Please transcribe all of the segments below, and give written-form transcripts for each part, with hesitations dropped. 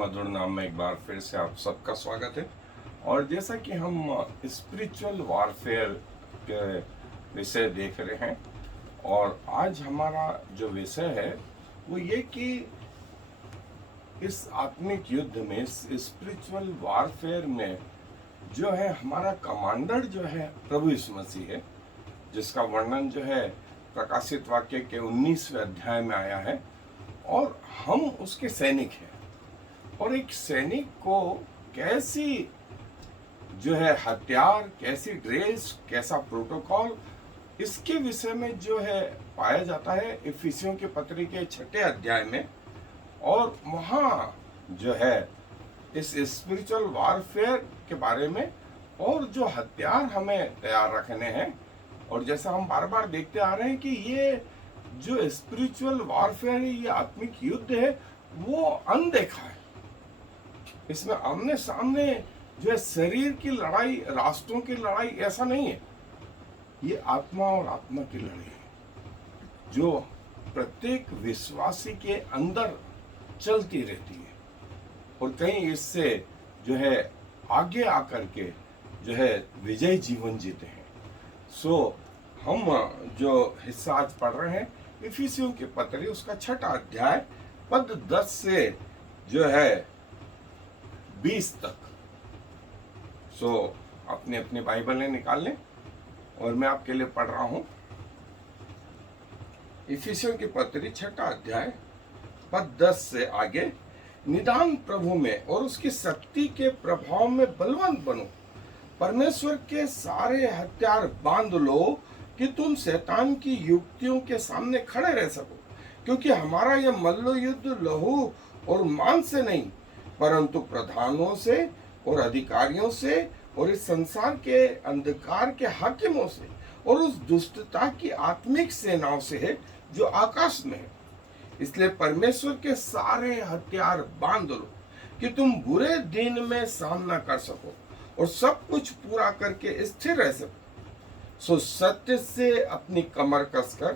मधुर नाम में एक बार फिर से आप सबका स्वागत है। और जैसा कि हम स्पिरिचुअल वारफेयर के विषय देख रहे हैं, और आज हमारा जो विषय है वो ये कि इस आत्मिक युद्ध में, इस स्पिरिचुअल वारफेयर में जो है हमारा कमांडर जो है प्रभु यीशु मसीह है, जिसका वर्णन जो है प्रकाशित वाक्य के 19वें अध्याय में आया है। और हम उसके सैनिक हैं, और एक सैनिक को कैसी जो है हथियार, कैसी ड्रेस, कैसा प्रोटोकॉल, इसके विषय में जो है पाया जाता है इफिसियों के पत्री के 6 अध्याय में। और वहाँ जो है इस स्पिरिचुअल वारफेयर के बारे में और जो हथियार हमें तैयार रखने हैं, और जैसा हम बार बार देखते आ रहे हैं कि ये जो स्पिरिचुअल वारफेयर है, ये आत्मिक युद्ध है, वो अनदेखा है। इसमें आमने सामने जो है शरीर की लड़ाई, राष्ट्रों की लड़ाई, ऐसा नहीं है। ये आत्मा और आत्मा की लड़ाई है जो प्रत्येक विश्वासी के अंदर चलती रहती है, और कहीं इससे जो है आगे आकर के जो है विजय जीवन जीते हैं। हम जो हिस्सा आज पढ़ रहे हैं इफिसियों के पत्री, उसका 6 अध्याय पद 10 से जो है 20 तक। अपने अपने बाइबलें निकाल लें, और मैं आपके लिए पढ़ रहा हूं। इफिसियों की पत्री 6 अध्याय पद 10 से आगे। निदान प्रभु में और उसकी शक्ति के प्रभाव में बलवंत बनो, परमेश्वर के सारे हथियार बांध लो कि तुम शैतान की युक्तियों के सामने खड़े रह सको, क्योंकि हमारा यह मल्ल युद्ध लहू और मांस से नहीं, परंतु प्रधानों से और अधिकारियों से और इस संसार के अंधकार के हाकिमों से और उस दुष्टता की आत्मिक सेनाओं से है जो आकाश में है। इसलिए परमेश्वर के सारे हथियार बांध लो कि तुम बुरे दिन में सामना कर सको और सब कुछ पूरा करके स्थिर रह सको। सत्य से अपनी कमर कसकर,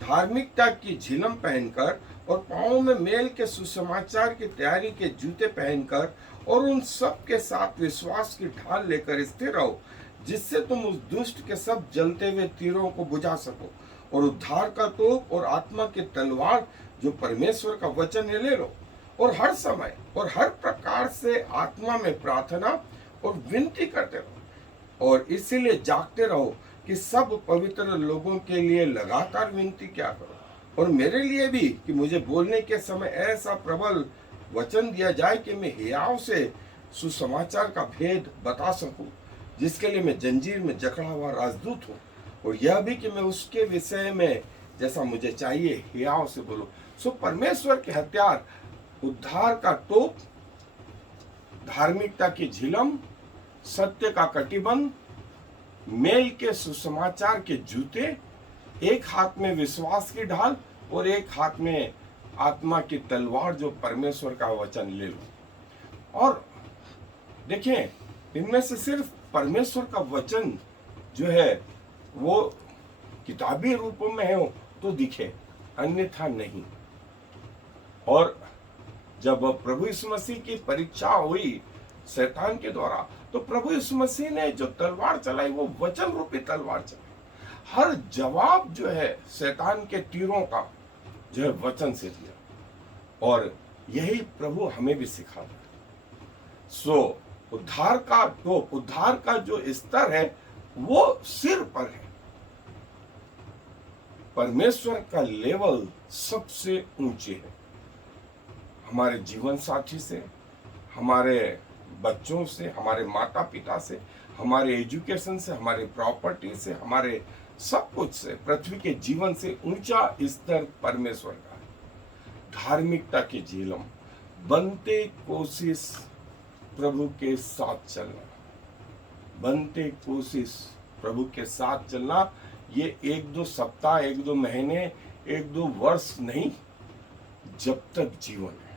धार्मिकता की झिलम पहनकर और पांवों में मेल के सुसमाचार की तैयारी के जूते पहनकर और उन सब के साथ विश्वास की ढाल लेकर स्थिर रहो, जिससे तुम उस दुष्ट के सब जलते हुए तीरों को बुझा सको, और उद्धार का तोप और आत्मा की तलवार जो परमेश्वर का वचन है ले लो, और हर समय और हर प्रकार से आत्मा में प्रार्थना और विनती करते रहो, और इसीलिए जागते रहो कि सब पवित्र लोगों के लिए लगातार विनती क्या करो, और मेरे लिए भी कि मुझे बोलने के समय ऐसा प्रबल वचन दिया जाए कि मैं हियाव से सुसमाचार का भेद बता सकूं, जिसके लिए मैं जंजीर में जकड़ा हुआ राजदूत हूं, और यह भी कि मैं उसके विषय में जैसा मुझे चाहिए हियाव से बोलूं। परमेश्वर के हथियार, उद्धार का तोप, धार्मिकता की झिलम, सत्य का कटिबंध, मेल के सुसमाचार के जूते, एक हाथ में विश्वास की ढाल और एक हाथ में आत्मा की तलवार जो परमेश्वर का वचन ले लो। और देखें, इनमें से सिर्फ परमेश्वर का वचन जो है वो किताबी रूपों में है तो दिखे, अन्यथा नहीं। और जब प्रभु यीशु मसीह की परीक्षा हुई शैतान के द्वारा, तो प्रभु यीशु मसीह ने जो तलवार चलाई वो वचन रूपी तलवार चलाई। हर जवाब जो है शैतान के तीरों का जो है वचन से दिया, और यही प्रभु हमें भी सिखा रहा है। उद्धार का टोप, उद्धार का जो स्तर है वो सिर पर है। परमेश्वर का लेवल सबसे ऊंचे है। हमारे जीवन साथी से, हमारे बच्चों से, हमारे माता पिता से, हमारे एजुकेशन से, हमारे प्रॉपर्टी से, हमारे सब कुछ से, पृथ्वी के जीवन से ऊंचा स्तर परमेश्वर का है। धार्मिकता की झिलम, बनते कोशिश प्रभु के साथ चलना, बनते कोशिश प्रभु के साथ चलना। ये 1-2 सप्ताह, 1-2 महीने, 1-2 वर्ष नहीं, जब तक जीवन है।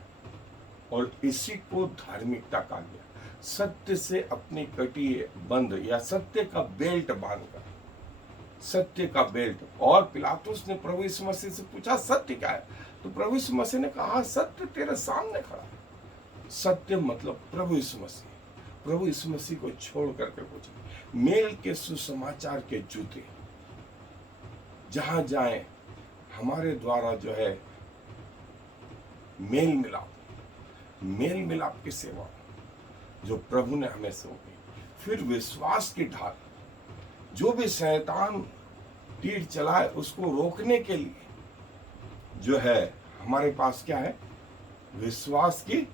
और इसी को धार्मिकता कहा गया। सत्य से अपनी कटी बंद, या सत्य का बेल्ट बांधकर, सत्य का बेल्ट। और पिलातुस ने प्रभु यीशु मसीह से पूछा सत्य क्या है, तो प्रभु यीशु मसीह ने कहा सत्य तेरे सामने खड़ा है। सत्य मतलब प्रभु यीशु मसीह। प्रभु यीशु मसीह को छोड़ करके कुछ नहीं। मेल के सुसमाचार के जूते जहां जाएं हमारे द्वारा जो है मेल मिलाप की सेवा जो प्रभु ने हमें सौंपी। फिर विश्वास की ढाल, जो भी शैतान तीर चलाए उसको रोकने के लिए जो है हमारे पास क्या है, विश्वास की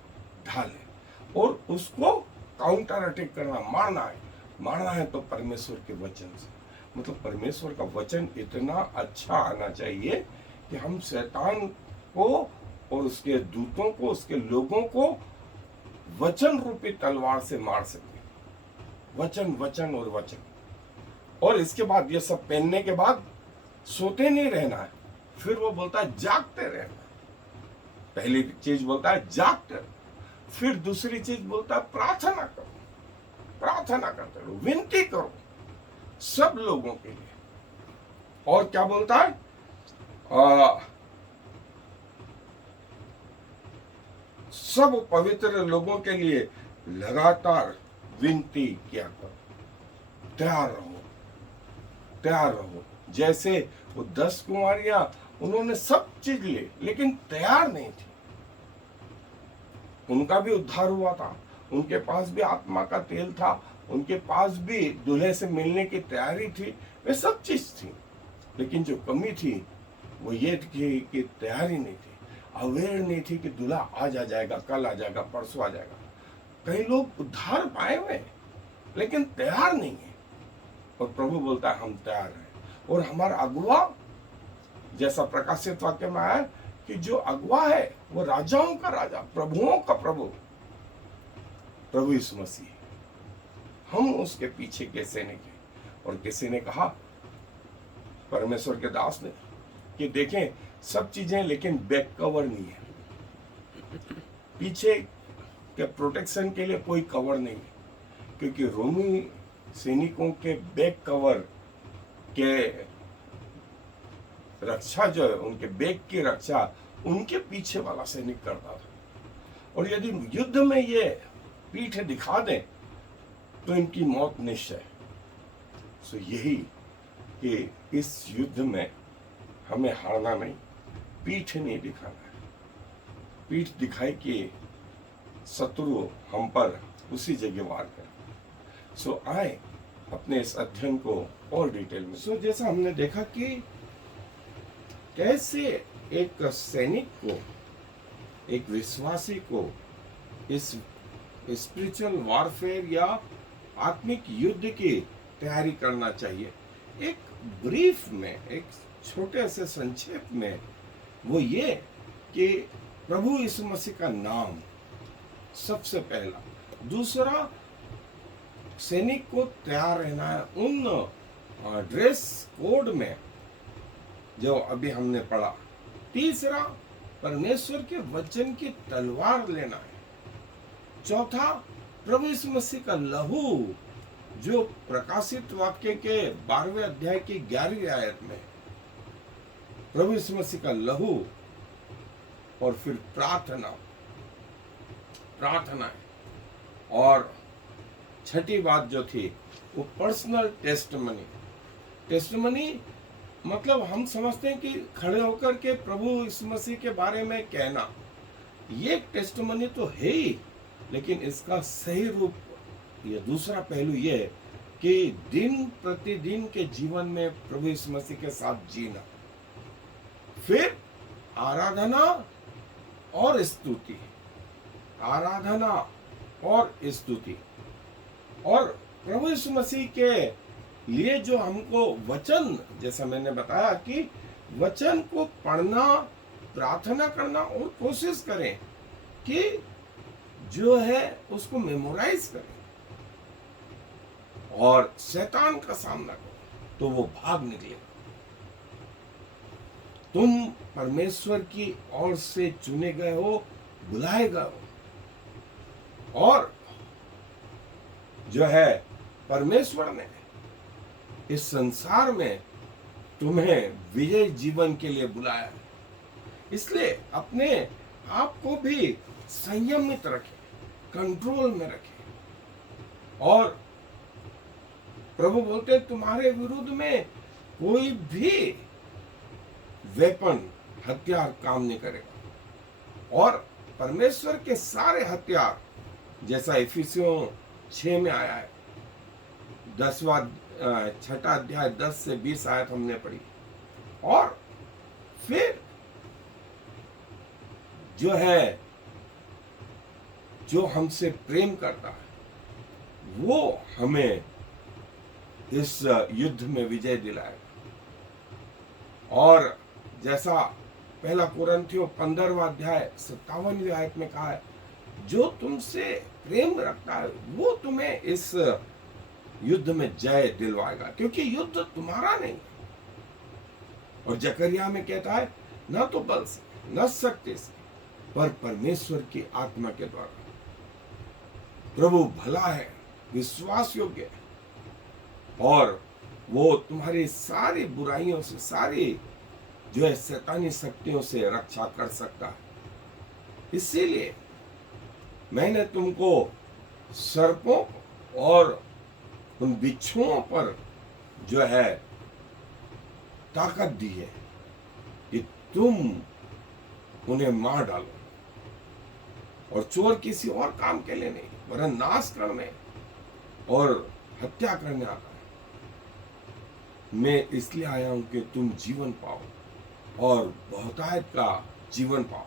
ढाल है। और उसको काउंटर अटैक करना, मारना है तो परमेश्वर के वचन से। मतलब परमेश्वर का वचन इतना अच्छा आना चाहिए कि हम शैतान को और उसके दूतों को, उसके लोगों को वचन रूपी तलवार से मार सके। वचन वचन और वचन। और इसके बाद ये सब पहनने के बाद सोते नहीं रहना है। फिर वो बोलता है जागते रहना। पहली चीज बोलता है जागते रहो, फिर दूसरी चीज बोलता है प्रार्थना करो, प्रार्थना करते रहो, विनती करो सब लोगों के लिए। और क्या बोलता है, सब पवित्र लोगों के लिए लगातार विनती किया करो। तैयार रहो। जैसे वो 10 कुमारियां, उन्होंने सब चीज ली लेकिन तैयार नहीं थी। उनका भी उद्धार हुआ था, उनके पास भी आत्मा का तेल था, उनके पास भी दूल्हे से मिलने की तैयारी थी, वे सब चीज थी। लेकिन जो कमी थी वो ये थी कि तैयारी नहीं थी, अवेयर नहीं थी कि दूल्हा आज आ जाएगा, कल आ जाएगा, परसों आ जाएगा। कई लोग उद्धार पाए हुए लेकिन तैयार नहीं है। और प्रभु बोलता है हम तैयार हैं। और हमारा अगुआ, जैसा प्रकाशित वाक्य में आया कि जो अगुआ है वो राजाओं का राजा, प्रभुओं का प्रभु, प्रभु यीशु मसीह। हम उसके पीछे के सैनिक हैं। और किसी ने कहा, परमेश्वर के दास ने, कि देखें सब चीजें लेकिन बैक कवर नहीं है, पीछे के प्रोटेक्शन के लिए कोई कवर नहीं है। क्योंकि रोमी सैनिकों के बैक कवर के रक्षा जो है, उनके बैक की रक्षा उनके पीछे वाला सैनिक करता था। और यदि युद्ध में ये पीठ दिखा दें तो इनकी मौत निश्चय। सो यही कि इस युद्ध में हमें हारना नहीं, पीठ नहीं दिखाना है। पीठ दिखाई कि शत्रु हम पर उसी जगह वार करे। सो आए अपने इस अध्ययन को और डिटेल में। सो जैसा हमने देखा कि कैसे एक सैनिक को, एक विश्वासी को इस स्पिरिचुअल वॉरफेयर या आत्मिक युद्ध की तैयारी करना चाहिए। एक ब्रीफ में, एक छोटे से संक्षेप में, वो ये कि प्रभु यीशु मसीह का नाम सबसे पहला। दूसरा, सैनिक को तैयार रहना है उन ड्रेस कोड में जो अभी हमने पढ़ा। तीसरा, परमेश्वर के वचन की तलवार लेना है। चौथा, प्रभु यीशु मसीह का लहू, जो प्रकाशित वाक्य के 12वें अध्याय की 11वीं आयत में प्रभु यीशु मसीह का लहू। और फिर प्रार्थना है। और छठी बात जो थी वो पर्सनल टेस्टिमनी मतलब हम समझते हैं कि खड़े होकर के प्रभु यीशु मसीह के बारे में कहना, ये टेस्टिमनी तो है ही, लेकिन इसका सही रूप, ये दूसरा पहलू ये है कि दिन प्रतिदिन के जीवन में प्रभु यीशु मसीह के साथ जीना। फिर आराधना और स्तुति, और प्रभु यीशु मसीह के लिए जो हमको वचन, जैसा मैंने बताया कि वचन को पढ़ना, प्रार्थना करना और कोशिश करें कि जो है उसको मेमोराइज करें और शैतान का सामना करो तो वो भाग निकलेगा। तुम परमेश्वर की ओर से चुने गए हो, बुलाए गए हो, और जो है परमेश्वर ने इस संसार में तुम्हें विजय जीवन के लिए बुलाया है। इसलिए अपने आप को भी संयमित रखें, कंट्रोल में रखे। और प्रभु बोलते तुम्हारे विरुद्ध में कोई भी वेपन, हथियार काम नहीं करेगा। और परमेश्वर के सारे हथियार, जैसा इफिसियों 6 में आया है, 6वां अध्याय 10 से 20 आयत हमने पढ़ी। और फिर जो है, जो हमसे प्रेम करता है वो हमें इस युद्ध में विजय दिलाएगा। और जैसा पहला कुरिन्थियों 15वां अध्याय 57वीं आयत में कहा है, जो तुमसे प्रेम रखता है वो तुम्हें इस युद्ध में जय दिलवाएगा, क्योंकि युद्ध तुम्हारा नहीं है। और जकरिया में कहता है, न तो बल से न शक्ति से, पर परमेश्वर की आत्मा के द्वारा। प्रभु भला है, विश्वास योग्य है, और वो तुम्हारी सारी बुराइयों से, सारी जो है शैतानी शक्तियों से रक्षा कर सकता है। इसीलिए मैंने तुमको सर्पों और उन बिच्छुओं पर जो है ताकत दी है कि तुम उन्हें मार डालो। और चोर किसी और काम के लिए नहीं, वरन नाश करने और हत्या करने आता है। मैं इसलिए आया हूं कि तुम जीवन पाओ और बहुतायत का जीवन पाओ।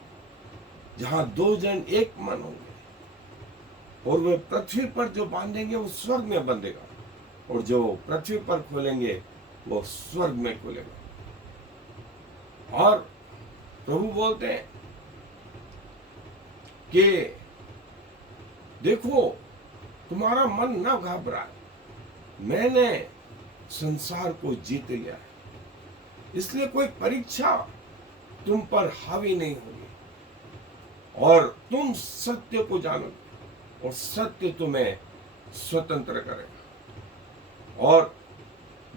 जहां 2 जन एक मन होंगे और वे पृथ्वी पर जो बांधेंगे वो स्वर्ग में बंधेगा, और जो पृथ्वी पर खोलेंगे वो स्वर्ग में खोलेगा। और प्रभु बोलते हैं कि देखो तुम्हारा मन न घबराए, मैंने संसार को जीत लिया है, इसलिए कोई परीक्षा तुम पर हावी नहीं होगी। और तुम सत्य को जानोगे और सत्य तुम्हें स्वतंत्र करेगा। और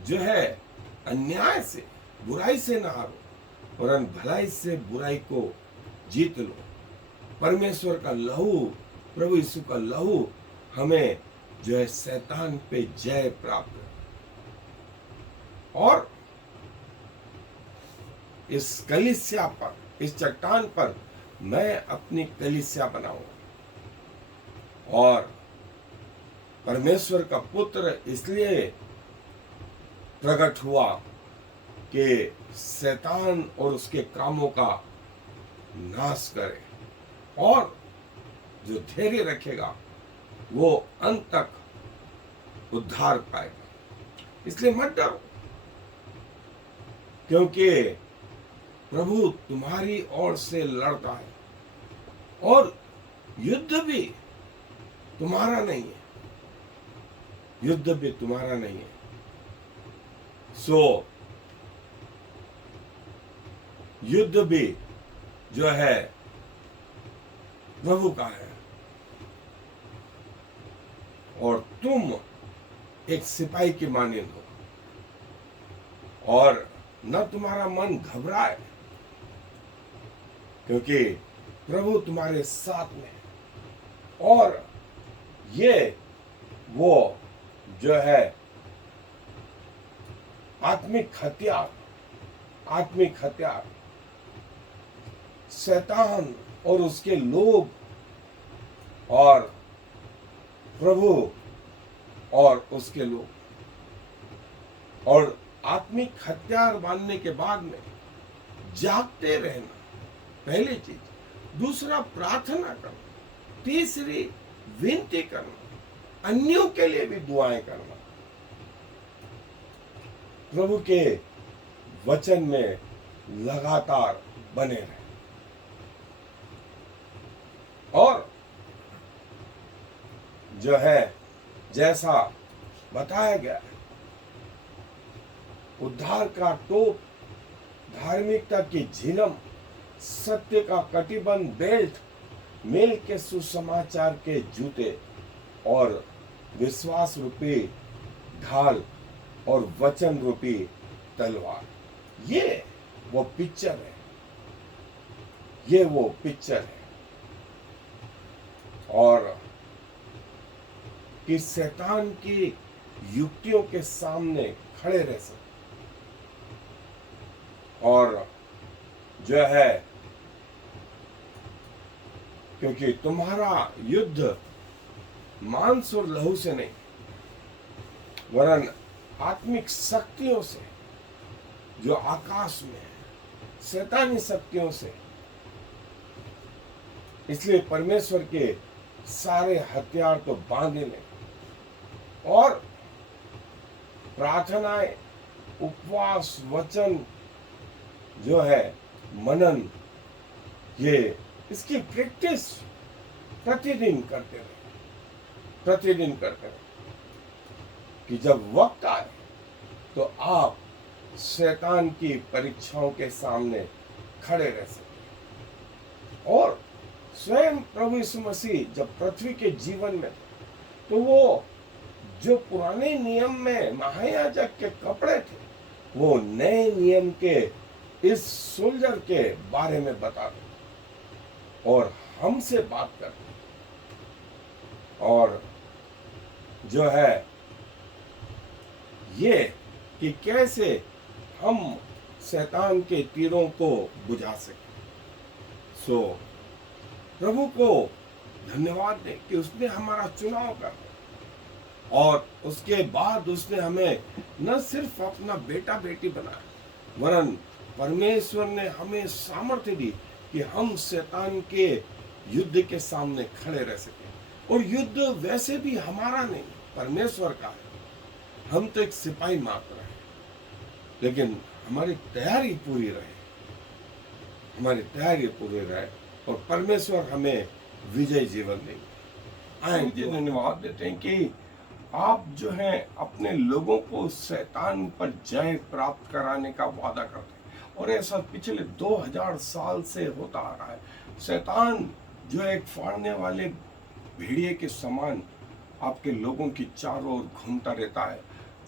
जो है अन्याय से, बुराई से ना हारो, वरन भलाई से बुराई को जीत लो। परमेश्वर का लहू, प्रभु यीशु का लहू हमें जो है शैतान पे जय प्राप्त है। और इस कलीसिया पर, इस चट्टान पर मैं अपनी कलीसिया बनाऊंगा। और परमेश्वर का पुत्र इसलिए प्रकट हुआ कि शैतान और उसके कामों का नाश करे, और जो धैर्य रखेगा वो अंत तक उद्धार पाएगा। इसलिए मत डरो, क्योंकि प्रभु तुम्हारी ओर से लड़ता है, और युद्ध भी तुम्हारा नहीं है, युद्ध भी तुम्हारा नहीं है। सो युद्ध भी जो है प्रभु का है, और तुम एक सिपाही की मानिंद हो। और न तुम्हारा मन घबराए, क्योंकि प्रभु तुम्हारे साथ में है। और ये वो जो है आत्मिक हथियार शैतान और उसके लोग और प्रभु और उसके लोग, और आत्मिक हथियार बांधने के बाद में जागते रहना, पहली चीज। दूसरा, प्रार्थना करना। तीसरी, विनती करना, अन्यों के लिए भी दुआएं करना। प्रभु के वचन में लगातार बने रहे। और जो है जैसा बताया गया, उद्धार का टोप, धार्मिकता की झिलम, सत्य का कटिबंध बेल्ट, मेल के सुसमाचार के जूते, और विश्वास रूपी ढाल, और वचन रूपी तलवार। ये वो पिक्चर है, ये वो पिक्चर है। और कि शैतान की युक्तियों के सामने खड़े रह सके और जो है, क्योंकि तुम्हारा युद्ध मांस और लहू से नहीं वरन आत्मिक शक्तियों से जो आकाश में है, शैतानी शक्तियों से। इसलिए परमेश्वर के सारे हथियार तो बांधे लें और प्रार्थनाएं, उपवास, वचन जो है, मनन, ये इसकी प्रैक्टिस प्रतिदिन करते रहे, प्रतिदिन करते रहे कि जब वक्त आए तो आप शैतान की परीक्षाओं के सामने खड़े रह सके। और स्वयं प्रभु यीशु मसीह जब पृथ्वी के जीवन में तो वो जो पुराने नियम में महायाजक के कपड़े थे वो नए नियम के इस सोल्जर के बारे में बताते और हमसे बात करते और जो है ये कि कैसे हम शैतान के तीरों को बुझा सके। सो प्रभु को धन्यवाद दें कि उसने हमारा चुनाव कर और उसके बाद उसने हमें न सिर्फ अपना बेटा बेटी बनाया वरन परमेश्वर ने हमें सामर्थ्य दी कि हम शैतान के युद्ध के सामने खड़े रह सके। और युद्ध वैसे भी हमारा नहीं, परमेश्वर का है। हम तो एक सिपाही मात्र हैं, लेकिन हमारी तैयारी पूरी रहे, हमारी तैयारी पूरी रहे और परमेश्वर हमें विजय जीवन देंगे। आए धन्यवाद देते हैं कि आप जो है अपने लोगों को शैतान पर जय प्राप्त कराने का वादा करते हैं और ऐसा पिछले 2000 साल से होता आ रहा है। शैतान जो एक फाड़ने वाले भेड़िए के समान आपके लोगों की चारों ओर घूमता रहता है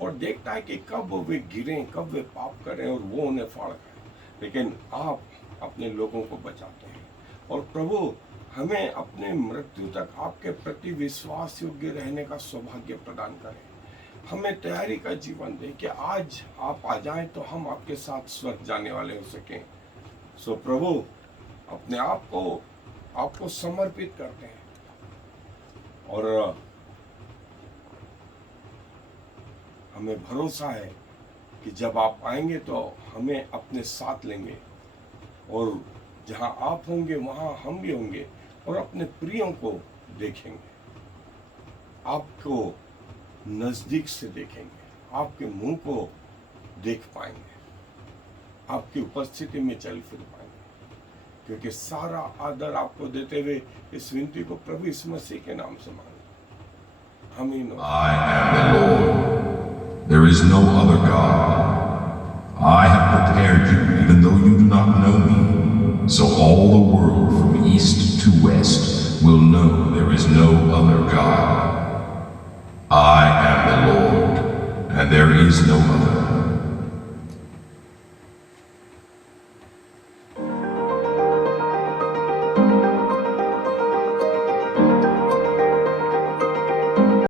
और देखता है कि कब वे गिरें, कब वे पाप करें और वो उन्हें फाड़ खाए। लेकिन आप अपने लोगों को बचाते हैं और प्रभु हमें अपने मृत्यु तक आपके प्रति विश्वास योग्य रहने का सौभाग्य प्रदान करें। हमें तैयारी का जीवन दें कि आज आप आ जाएं तो हम आपके साथ स्वर्ग जाने वाले हो सकें। सो प्रभु अपने आप को आपको समर्पित करते हैं और हमें भरोसा है कि जब आप आएंगे तो हमें अपने साथ लेंगे और जहां आप होंगे वहां हम भी होंगे और अपने प्रियों को देखेंगे, आपको नजदीक से देखेंगे, आपके मुंह को देख पाएंगे, आपकी उपस्थिति में चल फिर पाएंगे, क्योंकि सारा आदर आपको देते हुए इस विनती को प्रभु यीशु मसीह के नाम से मांगते। आमीन। I am the Lord. There is no other God. I have prepared you, even though you do not know me, so all the world from east to west will know there is no other God. I am the Lord, and there is no other.